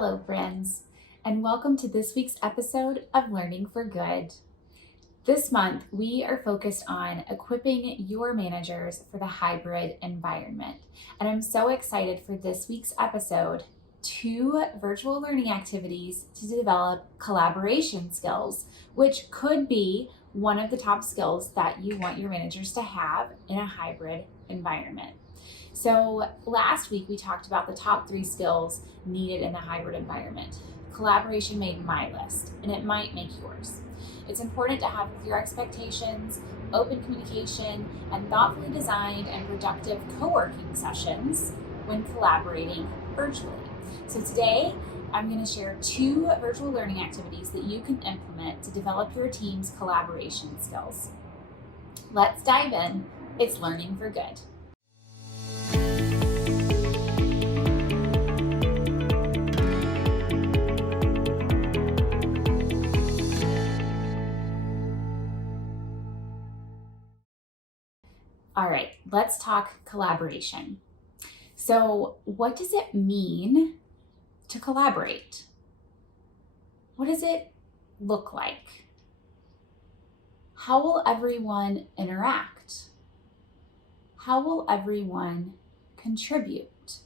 Hello, friends, and welcome to this week's episode of Learning for Good. This month, we are focused on equipping your managers for the hybrid environment. And I'm so excited for this week's episode, 2 virtual learning activities to develop collaboration skills, which could be one of the top skills that you want your managers to have in a hybrid environment. So last week we talked about the top 3 skills needed in the hybrid environment. Collaboration made my list, and it might make yours. It's important to have clear expectations, open communication, and thoughtfully designed and productive co-working sessions when collaborating virtually. So today, I'm going to share 2 virtual learning activities that you can implement to develop your team's collaboration skills. Let's dive in. It's Learning for Good. All right, let's talk collaboration. So, what does it mean to collaborate? What does it look like? How will everyone interact? How will everyone contribute?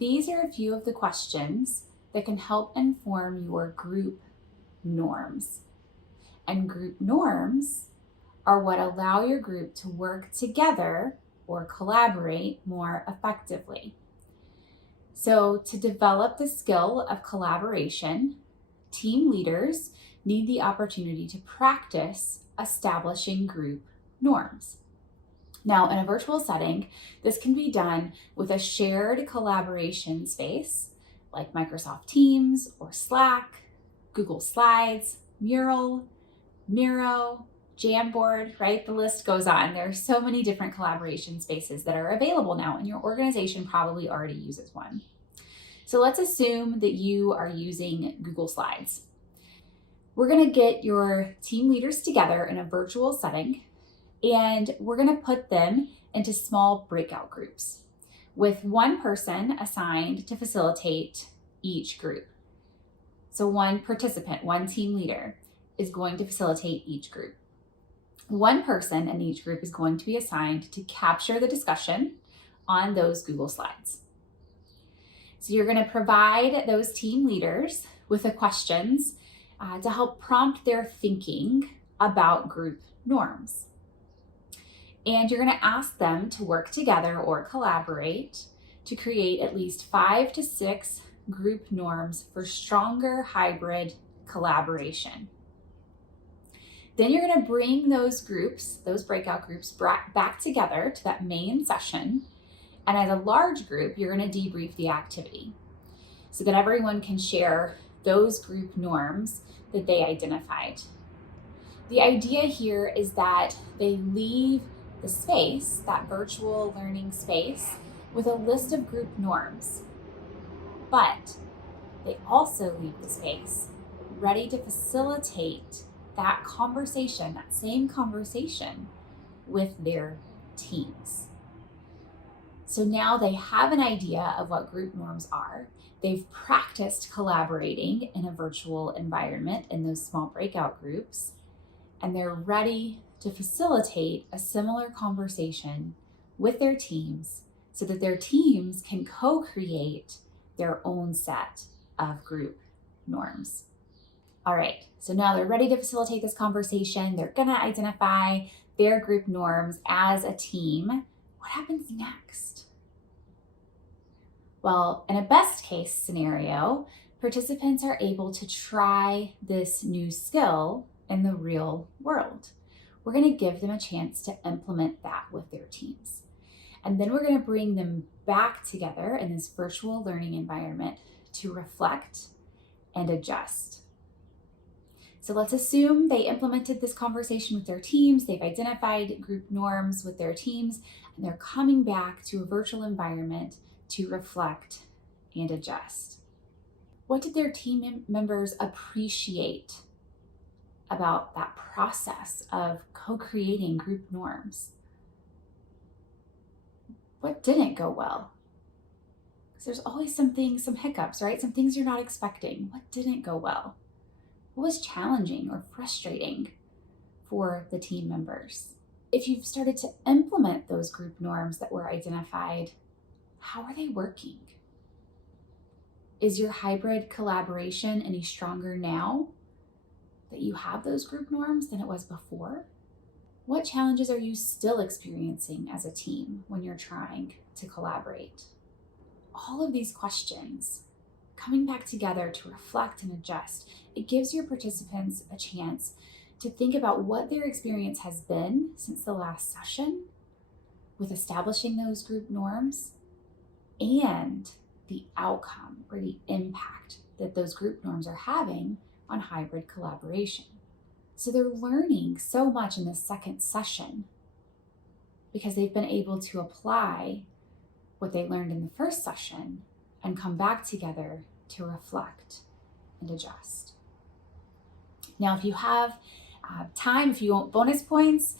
These are a few of the questions that can help inform your group norms. And group norms are what allow your group to work together or collaborate more effectively. So to develop the skill of collaboration, team leaders need the opportunity to practice establishing group norms. Now, in a virtual setting, this can be done with a shared collaboration space like Microsoft Teams or Slack, Google Slides, Mural, Miro, Jamboard, right? The list goes on. There are so many different collaboration spaces that are available now, and your organization probably already uses one. So let's assume that you are using Google Slides. We're going to get your team leaders together in a virtual setting, and we're going to put them into small breakout groups with one person assigned to facilitate each group. So one participant, one team leader, is going to facilitate each group. One person in each group is going to be assigned to capture the discussion on those Google Slides. So you're going to provide those team leaders with the questions to help prompt their thinking about group norms. And you're going to ask them to work together or collaborate to create at least 5 to 6 group norms for stronger hybrid collaboration. Then you're going to bring those groups, those breakout groups, back together to that main session. And as a large group, you're going to debrief the activity so that everyone can share those group norms that they identified. The idea here is that they leave the space, that virtual learning space, with a list of group norms. But they also leave the space ready to facilitate that conversation, that same conversation with their teams. So now they have an idea of what group norms are. They've practiced collaborating in a virtual environment in those small breakout groups, and they're ready to facilitate a similar conversation with their teams so that their teams can co-create their own set of group norms. All right, so now they're ready to facilitate this conversation. They're gonna identify their group norms as a team. What happens next? Well, in a best case scenario, participants are able to try this new skill in the real world. We're gonna give them a chance to implement that with their teams. And then we're gonna bring them back together in this virtual learning environment to reflect and adjust. So let's assume they implemented this conversation with their teams, they've identified group norms with their teams, and they're coming back to a virtual environment to reflect and adjust. What did their team members appreciate about that process of co-creating group norms? What didn't go well? Because there's always some things, some hiccups, right? Some things you're not expecting. What didn't go well? What was challenging or frustrating for the team members? If you've started to implement those group norms that were identified, how are they working? Is your hybrid collaboration any stronger now that you have those group norms than it was before? What challenges are you still experiencing as a team when you're trying to collaborate? All of these questions, coming back together to reflect and adjust, it gives your participants a chance to think about what their experience has been since the last session with establishing those group norms and the outcome or the impact that those group norms are having on hybrid collaboration. So they're learning so much in this second session because they've been able to apply what they learned in the first session and come back together to reflect and adjust. Now, if you have time, if you want bonus points,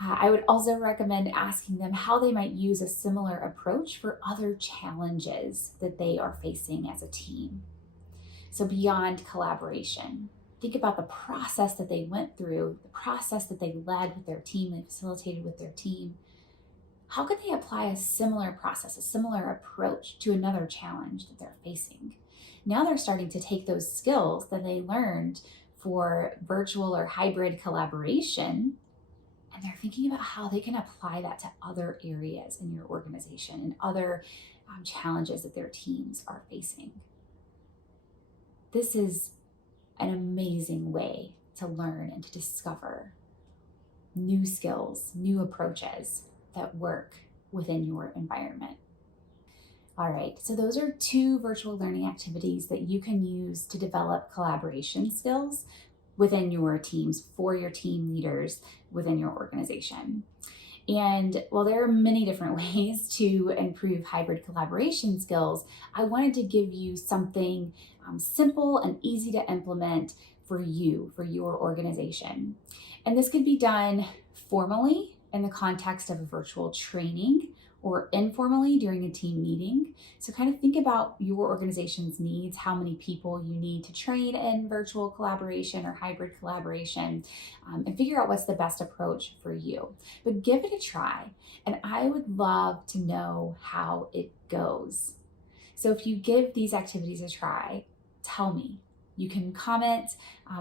I would also recommend asking them how they might use a similar approach for other challenges that they are facing as a team. So beyond collaboration, think about the process that they went through, the process that they led with their team, they facilitated with their team. How could they apply a similar process, a similar approach to another challenge that they're facing? Now they're starting to take those skills that they learned for virtual or hybrid collaboration, and they're thinking about how they can apply that to other areas in your organization and other challenges that their teams are facing. This is an amazing way to learn and to discover new skills, new approaches that work within your environment. All right, so those are 2 virtual learning activities that you can use to develop collaboration skills within your teams, for your team leaders within your organization. And while there are many different ways to improve hybrid collaboration skills, I wanted to give you something simple and easy to implement for you, for your organization. And this could be done formally in the context of a virtual training or informally during a team meeting. So kind of think about your organization's needs, how many people you need to train in virtual collaboration or hybrid collaboration, and figure out what's the best approach for you. But give it a try, and I would love to know how it goes. So if you give these activities a try, tell me. You can comment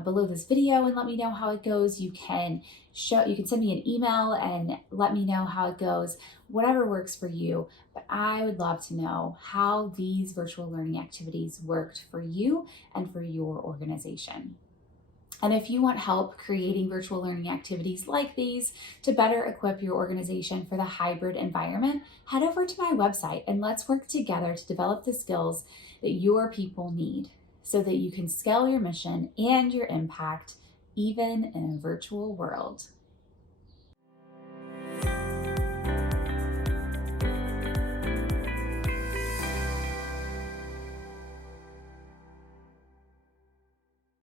below this video and let me know how it goes. You can send me an email and let me know how it goes, whatever works for you. But I would love to know how these virtual learning activities worked for you and for your organization. And if you want help creating virtual learning activities like these to better equip your organization for the hybrid environment, head over to my website and let's work together to develop the skills that your people need, so that you can scale your mission and your impact even in a virtual world.